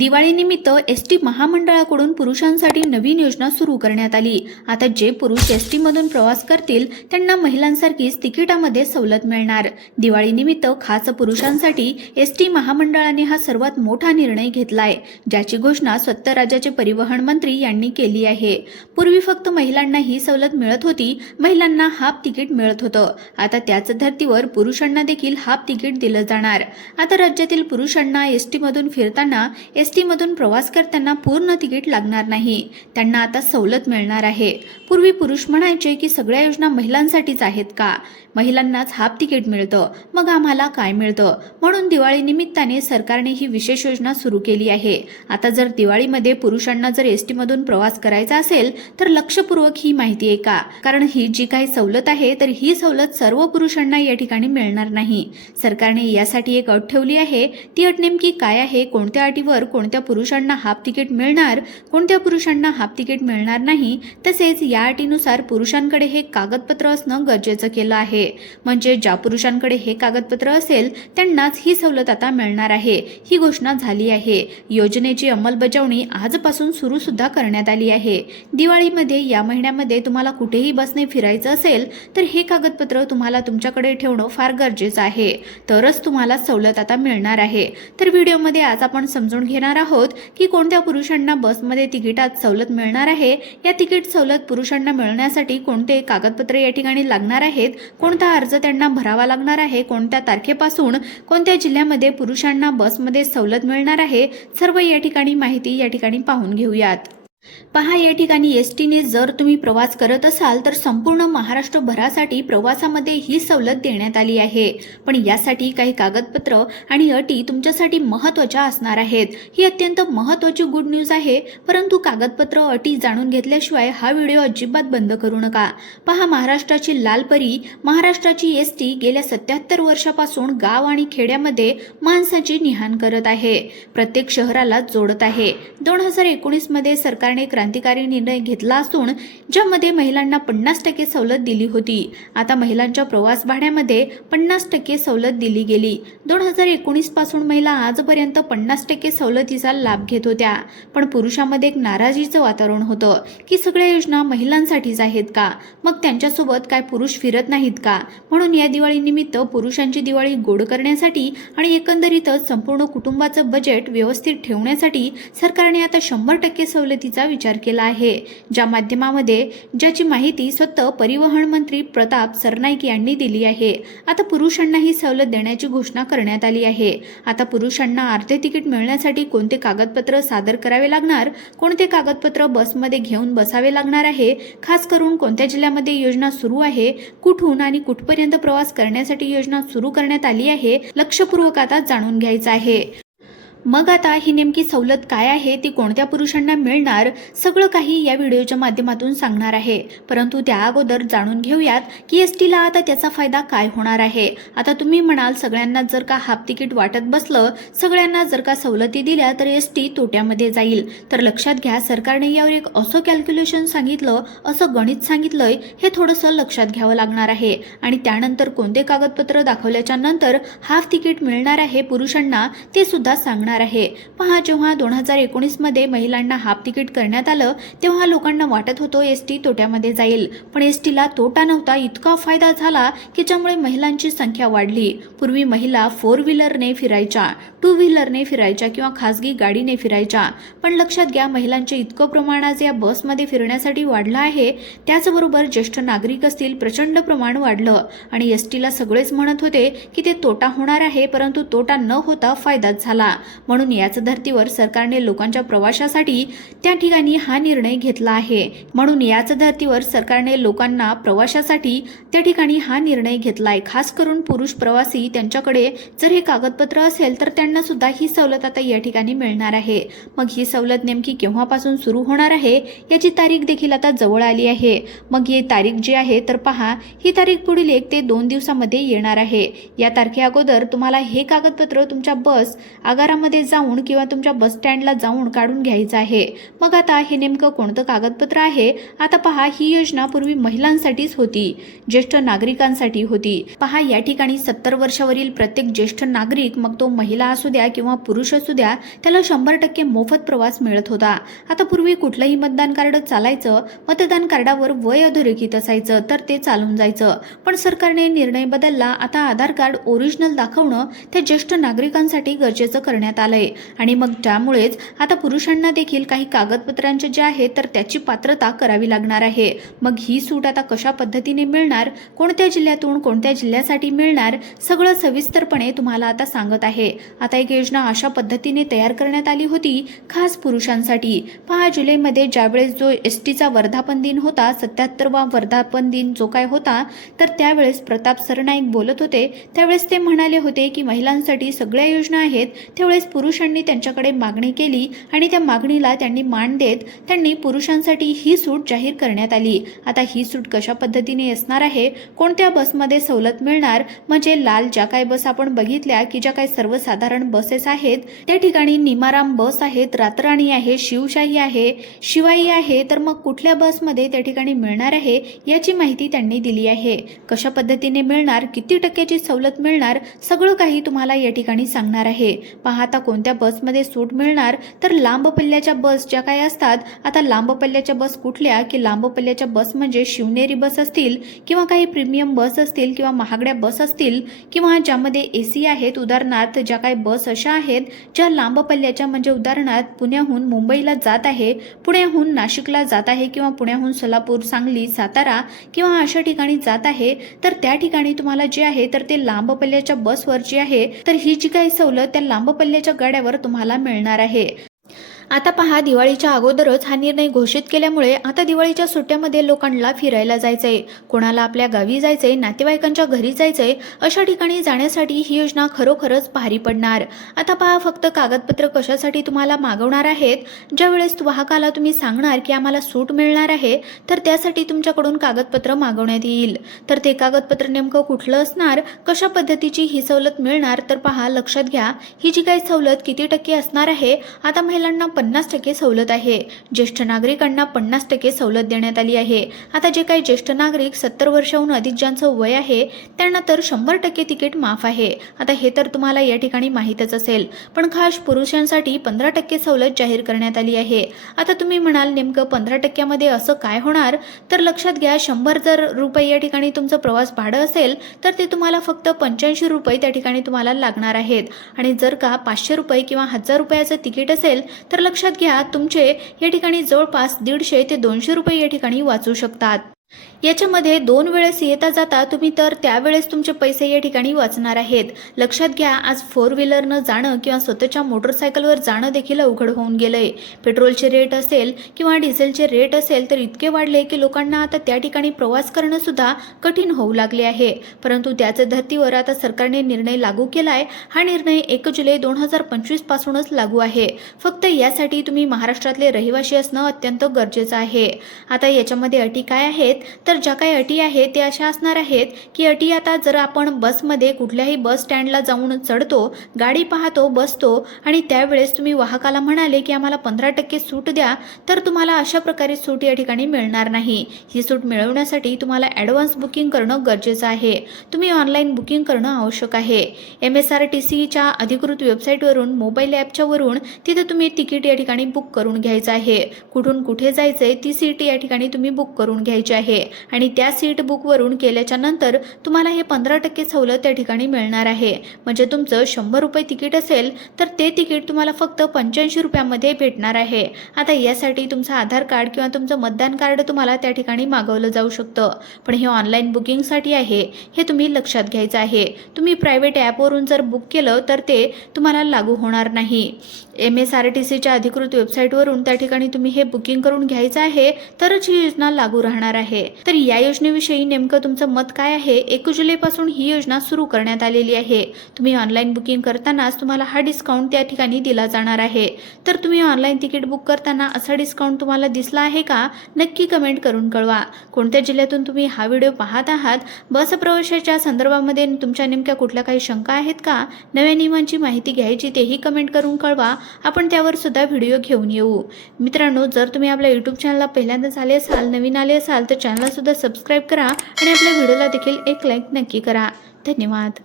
दिवाळीनिमित्त एसटी महामंडळाकडून पुरुषांसाठी नवीन योजना सुरू करण्यात आली। आता जे पुरुष एसटी मधून प्रवास करतील त्यांना महिलांसारखीच तिकिटामध्ये सवलत मिळणार। दिवाळीनिमित्त खास पुरुषांसाठी एसटी महामंडळाने हा सर्वात मोठा निर्णय घेतलाय, ज्याची घोषणा स्वतः राज्याचे परिवहन मंत्री यांनी केली आहे। पूर्वी फक्त महिलांना ही सवलत मिळत होती, महिलांना हाफ तिकीट मिळत होतं। आता त्याच धर्तीवर पुरुषांना देखील हाफ तिकीट दिलं जाणार। आता राज्यातील पुरुषांना एसटी मधून फिरताना एसटी मधून प्रवास करताना पूर्ण तिकीट लागणार नाही, त्यांना आता सवलत मिळणार आहे। पूर्वी पुरुष म्हणायचे की सगळ्या योजना महिलांसाठीच आहेत का, महिलांनाच हाफ तिकीट मिळतं, मग आम्हाला काय मिळतं? म्हणून दिवाळी निमित्ताने सरकारने ही विशेष योजना सुरू केली आहे। आता जर दिवाळीमध्ये पुरुषांना जर एसटी मधून प्रवास करायचा असेल तर लक्षपूर्वक ही माहिती आहे का, कारण ही जी काही सवलत आहे तर ही सवलत सर्व पुरुषांना या ठिकाणी मिळणार नाही। सरकारने यासाठी एक अट ठेवली आहे। ती अट नेमकी काय आहे, कोणत्या अटीवर कोणत्या पुरुषांना हाफ तिकीट मिळणार, कोणत्या पुरुषांना हाफ तिकीट मिळणार नाही, तसेच या अटीनुसार पुरुषांकडे हे कागदपत्र असणं गरजेचं केलं आहे। म्हणजे ज्या पुरुषांकडे हे कागदपत्र असेल त्यांनाच ही सवलत आता मिळणार आहे, ही घोषणा झाली आहे। योजनेची अंमलबजावणी आजपासून सुरू सुद्धा करण्यात आली आहे। दिवाळीमध्ये या महिन्यामध्ये तुम्हाला कुठेही बसने फिरायचं असेल तर हे कागदपत्र तुम्हाला तुमच्याकडे ठेवणं फार गरजेचं आहे, तरच तुम्हाला सवलत आता मिळणार आहे। तर व्हिडिओमध्ये आज आपण समजून घेणार आहोत की कोणत्या पुरुषांना बसमध्ये तिकिटात सवलत मिळणार आहे, या तिकीट सवलत पुरुषांना मिळण्यासाठी कोणते कागदपत्र या ठिकाणी लागणार आहेत, कोणता अर्ज त्यांना भरावा लागणार आहे, कोणत्या तारखेपासून कोणत्या जिल्ह्यामध्ये पुरुषांना बसमध्ये सवलत मिळणार आहे, सर्व या ठिकाणी माहिती या ठिकाणी पाहून घेऊयात। पहा, या ठिकाणी एसटीने जर तुम्ही प्रवास करत असाल तर संपूर्ण महाराष्ट्रभरासाठी प्रवासामध्ये ही सवलत देण्यात आली आहे, पण यासाठी काही कागदपत्र आणि अटी तुमच्यासाठी महत्त्वाच्या असणार आहेत। ही अत्यंत महत्त्वाची गुड न्यूज आहे, परंतु कागदपत्र अटी जाणून घेतल्याशिवाय हा व्हिडिओ अजिबात बंद करू नका। पहा, महाराष्ट्राची लाल परी महाराष्ट्राची एसटी गेल्या 77 वर्षापासून गाव आणि खेड्यामध्ये माणसाची निहान करत आहे, प्रत्येक शहराला जोडत आहे। 2019 मध्ये सरकारने क्रांतिकारी निर्णय घेतला असून ज्यामध्ये महिलांना 50% सवलत दिली होती। आता महिलांच्या प्रवास भाड्यामध्ये 50% सवलत दिली गेली। 2019 पासून महिला आजपर्यंत 50% सवलतीचा लाभ घेत होत्या, पण पुरुषांमध्ये एक नाराजीचं वातावरण होतं की सगळ्या योजना महिलांसाठीच आहेत का, मग त्यांच्यासोबत काय पुरुष फिरत नाहीत का? म्हणून या दिवाळी निमित्त पुरुषांची दिवाळी गोड करण्यासाठी आणि एकंदरीतच संपूर्ण कुटुंबाचं बजेट व्यवस्थित ठेवण्यासाठी सरकारने आता 100% सवलतीचा विचार केला आहे, ज्या माध्यमामध्ये ज्याची माहिती स्वतः परिवहन मंत्री प्रताप सरनाईक यांनी दिली आहे। आता पुरुषांना ही सवलत देण्याची घोषणा करण्यात आली आहे। आता पुरुषांना अर्धे तिकीट मिळण्यासाठी कोणते कागदपत्र सादर करावे लागणार, कोणते कागदपत्र बसमध्ये घेऊन बसावे लागणार आहे, खास करून कोणत्या जिल्ह्यामध्ये योजना सुरू आहे, कुठून आणि कुठपर्यंत प्रवास करण्यासाठी योजना सुरू करण्यात आली आहे, लक्षपूर्वक आता जाणून घ्यायचं आहे। मग आता ही नेमकी सवलत काय आहे, ती कोणत्या पुरुषांना मिळणार, सगळं काही या व्हिडिओच्या माध्यमातून सांगणार आहे। परंतु त्या अगोदर जाणून घेऊयात की एसटीला आता त्याचा फायदा काय होणार आहे। आता तुम्ही म्हणाल सगळ्यांना जर का हाफ तिकीट वाटत बसलं, सगळ्यांना जर का सवलती दिल्या तर एसटी तोट्यामध्ये जाईल। तर लक्षात घ्या, सरकारने यावर एक असं कॅल्क्युलेशन सांगितलं, असं गणित सांगितलंय, हे थोडंसं लक्षात घ्यावं लागणार आहे। आणि त्यानंतर कोणते कागदपत्र दाखवल्याच्या नंतर हाफ तिकीट मिळणार आहे पुरुषांना ते सुद्धा सांगणार आहे। पहा, जेव्हा 2019 मध्ये महिलांना हाफ तिकीट करण्यात आलं तेव्हा लोकांना वाटत होतं एसटी तोट्यामध्ये जाईल, पण एसटीला तोटा नव्हता, इतका फायदा झाला की ज्यामुळे महिलांची संख्या वाढली। पूर्वी महिला 4 व्हीलरने फिरायच्या, 2 व्हीलरने फिरायच्या किंवा खासगी गाडीने फिरायच्या, पण लक्षात घ्या, महिलांचे इतकं प्रमाण आज या बसमध्ये फिरण्यासाठी वाढलं आहे। त्याचबरोबर ज्येष्ठ नागरिक असतील, प्रचंड प्रमाण वाढलं आणि एसटीला सगळेच म्हणत होते की ते तोटा होणार आहे, परंतु तोटा न होता फायदाच झाला। म्हणून याच धर्तीवर सरकारने लोकांच्या प्रवासासाठी त्या ठिकाणी हा निर्णय घेतला आहे। म्हणून याच धर्तीवर सरकारने लोकांना प्रवासासाठी त्या ठिकाणी हा निर्णय घेतलाय। खास करून पुरुष प्रवासी, त्यांच्याकडे जर हे कागदपत्र असेल तर त्यांना सुद्धा ही सवलत आता या ठिकाणी मिळणार आहे। मग ही सवलत नेमकी केव्हापासून सुरू होणार आहे याची तारीख देखील आता जवळ आली आहे। मग ही तारीख जी आहे तर पहा, ही तारीख पुढील 1 ते 2 दिवसामध्ये येणार आहे। या तारखे अगोदर तुम्हाला हे कागदपत्र तुमच्या बस आगारामध्ये बसमध्ये जाऊन किंवा तुमच्या बस स्टँडला जाऊन काढून घ्यायचं आहे। मग आता हे नेमकं कोणतं कागदपत्र आहे? आता पहा, ही योजना पूर्वी महिलांसाठीच होती, ज्येष्ठ नागरिकांसाठी होती। पहा, या ठिकाणी 70 वर्षावरील प्रत्येक ज्येष्ठ नागरिक, मग तो महिला असू द्या किंवा पुरुष असू द्या, त्याला 100% मोफत प्रवास मिळत होता। आता पूर्वी कुठलंही मतदान कार्ड चालायचं, मतदान कार्डावर वय अधोरेखित असायचं तर ते चालून जायचं, पण सरकारने निर्णय बदलला। आता आधार कार्ड ओरिजिनल दाखवणं त्या ज्येष्ठ नागरिकांसाठी गरजेचं करण्यात आलंय आणि मग त्यामुळेच आता पुरुषांना देखील काही कागदपत्रांचे जे आहे तर त्याची पात्रता करावी लागणार आहे। मग ही सूट आता कशा पद्धतीने मिळणार, कोणत्या जिल्ह्यातून कोणत्या जिल्ह्यासाठी मिळणार, सगळं सविस्तरपणे तुम्हाला आता सांगत आहे। आता एक योजना अशा पद्धतीने तयार करण्यात आली होती खास पुरुषांसाठी। पहा, जुलैमध्ये ज्यावेळेस जो एसटीचा वर्धापन दिन होता, 77वा वर्धापन दिन जो काय होता, तर त्यावेळेस प्रताप सरनाईक बोलत होते। त्यावेळेस ते म्हणाले होते की महिलांसाठी सगळ्या योजना आहेत। त्यावेळेस पुरुषांनी त्यांच्याकडे मागणी केली आणि त्या मागणीला त्यांनी मान देत त्यांनी पुरुषांसाठी ही सूट जाहीर करण्यात आली। आता ही सूट कशा पद्धतीने असणार आहे, कोणत्या बसमध्ये सवलत मिळणार, म्हणजे लाल ज्या काही बस आपण बघितल्या की ज्या काही सर्वसाधारण बसेस आहेत, त्या ठिकाणी निमाराम बस आहेत, रातराणी आहे, शिवशाही आहे, शिवाई आहे, तर मग कुठल्या बसमध्ये त्या ठिकाणी मिळणार आहे याची माहिती त्यांनी दिली आहे। कशा पद्धतीने मिळणार, किती टक्क्याची सवलत मिळणार, सगळं काही तुम्हाला या ठिकाणी सांगणार आहे। पहा, आता कोणत्या बसमध्ये सूट मिळणार, तर लांब पल्ल्याच्या बस ज्या काही असतात, आता लांब पल्ल्याच्या बस कुठल्या, की लांब पल्ल्याच्या बस म्हणजे शिवनेरी बस असतील किंवा काही प्रीमियम बस असतील किंवा महागड्या बस असतील किंवा ज्यामध्ये एसी आहेत। उदाहरणार्थ ज्या काही बस अशा आहेत ज्या लांब पल्ल्याच्या, म्हणजे उदाहरणार्थ पुण्याहून मुंबईला जात आहे, पुण्याहून नाशिकला जात आहे किंवा पुण्याहून सोलापूर, सांगली, सातारा किंवा अशा ठिकाणी जात आहे, तर त्या ठिकाणी तुम्हाला जे आहे तर ते लांब पल्ल्याच्या बसवर जी आहे तर ही जी काही सवलत त्या लांब पल्ल्याच्या गाड्यावर तुम्हाला मिळणार आहे। आता पहा, दिवाळीच्या अगोदरच हा निर्णय घोषित केल्यामुळे आता दिवाळीच्या सुट्ट्यामध्ये लोकांना फिरायला जायचंय, कोणाला आपल्या गावी जायचंय, नातेवाईकांच्या घरी जायचंय, अशा ठिकाणी जाण्यासाठी ही योजना खरोखरच भारी पडणार। आता पहा, फक्त कागदपत्र कशासाठी तुम्हाला मागवणार आहेत, ज्यावेळेस वाहकाला तुम्ही सांगणार की आम्हाला सूट मिळणार आहे, तर त्यासाठी तुमच्याकडून कागदपत्र मागवण्यात येईल। तर ते कागदपत्र नेमकं कुठलं असणार, कशा पद्धतीची ही सवलत मिळणार, तर पहा, लक्षात घ्या, ही जी काही सवलत किती टक्के असणार आहे। आता महिलांना 50% सवलत आहे, ज्येष्ठ नागरिकांना 50% सवलत देण्यात आली आहे। आता जे काही ज्येष्ठ नागरिक 70 वर्षाहून अधिक ज्यांचं वय आहे त्यांना तर 100% तिकीट माफ आहे। आता हे तर तुम्हाला या ठिकाणी माहीतच असेल, पण खास पुरुषांसाठी 15% सवलत जाहीर करण्यात आली आहे। आता तुम्ही म्हणाल नेमकं 15% मध्ये असं काय होणार, तर लक्षात घ्या, 100 जर रुपये या ठिकाणी तुमचं प्रवास भाडं असेल तर ते तुम्हाला फक्त 85 रुपये त्या ठिकाणी तुम्हाला लागणार आहेत, आणि जर का 500 रुपये किंवा 1000 रुपयाचं तिकीट असेल तर लक्षात घ्या, तुमचे या ठिकाणी जवळपास 150 ते 200 रुपये या ठिकाणी वाचू शकतात। याच्यामध्ये 2 वेळेस येता जाता तुम्ही तर त्यावेळेस तुमचे पैसे या ठिकाणी वाचणार आहेत। लक्षात घ्या, आज 4 व्हीलरनं जाणं किंवा स्वतःच्या मोटरसायकलवर जाणं देखील अवघड होऊन गेलंय। पेट्रोलचे रेट असेल किंवा डिझेलचे रेट असेल तर इतके वाढले की लोकांना आता त्या ठिकाणी प्रवास करणं सुद्धा कठीण होऊ लागले आहे। परंतु त्याच धर्तीवर आता सरकारने निर्णय लागू केलाय। हा निर्णय 1 जुलै 2025 पासूनच लागू आहे। फक्त यासाठी तुम्ही महाराष्ट्रातले रहिवासी असणं अत्यंत गरजेचं आहे। आता याच्यामध्ये अटी काय आहेत, तर ज्या काही अटी आहेत ते अशा असणार आहेत की अटी, आता जर आपण बसमध्ये कुठल्याही बस स्टँडला जाऊन चढतो, गाडी पाहतो, बसतो आणि त्यावेळेस तुम्ही वाहकाला म्हणाले की आम्हाला 15% सूट द्या, तर तुम्हाला अशा प्रकारे सूट या ठिकाणी मिळणार नाही। ही सूट मिळवण्यासाठी तुम्हाला ॲडव्हान्स बुकिंग करणं गरजेचं आहे। तुम्ही ऑनलाईन बुकिंग करणं आवश्यक आहे। MSRTCच्या अधिकृत वेबसाईटवरून, मोबाईल ॲपच्या वरून तिथे तुम्ही तिकीट या ठिकाणी बुक करून घ्यायचं आहे। कुठून कुठे जायचंय ती सीट या ठिकाणी तुम्ही बुक करून घ्यायची आहे आणि त्या सीट बुकवरून केल्याच्या नंतर तुम्हाला हे 15% सवलत त्या ठिकाणी मिळणार आहे। म्हणजे तुमचं 100 रुपये तिकीट असेल तर ते तिकीट तुम्हाला फक्त 85 रुपयामध्ये भेटणार आहे। आता यासाठी तुमचं आधार कार्ड किंवा तुमचं मतदान कार्ड तुम्हाला त्या ठिकाणी मागवलं जाऊ शकतं, पण हे ऑनलाईन बुकिंगसाठी आहे, हे तुम्ही लक्षात घ्यायचं आहे। तुम्ही प्रायव्हेट ॲपवरून जर बुक केलं तर ते तुम्हाला लागू होणार नाही। MSRTCच्या अधिकृत वेबसाईटवरून त्या ठिकाणी तुम्ही हे बुकिंग करून घ्यायचं आहे, तरच ही योजना लागू राहणार आहे। तर या योजनेविषयी नेमकं तुमचं मत काय आहे? 1 जुलैपासून ही योजना सुरू करण्यात आलेली आहे। तुम्ही ऑनलाईन बुकिंग करतानाच तुम्हाला हा डिस्काउंट त्या ठिकाणी दिला जाणार आहे। तर तुम्ही ऑनलाईन तिकीट बुक करताना असा डिस्काउंट तुम्हाला दिसला आहे का? नक्की कमेंट करून कळवा। कोणत्या जिल्ह्यातून तुम्ही हा व्हिडिओ पाहत आहात? बस प्रवासाच्या संदर्भामध्ये तुमच्या नेमक्या कुठल्या काही शंका आहेत का? नव्या नियमांची माहिती घ्यायची तेही कमेंट करून कळवा। आपण त्यावर सुद्धा व्हिडिओ घेऊन येऊ। मित्रांनो, जर तुम्ही आपल्या YouTube चॅनलला पहिल्यांदाच आले असाल, नवीन आले असाल तर चॅनलला सुद्धा सबस्क्राईब करा आणि आपल्या व्हिडिओला देखील एक लाईक नक्की करा। धन्यवाद।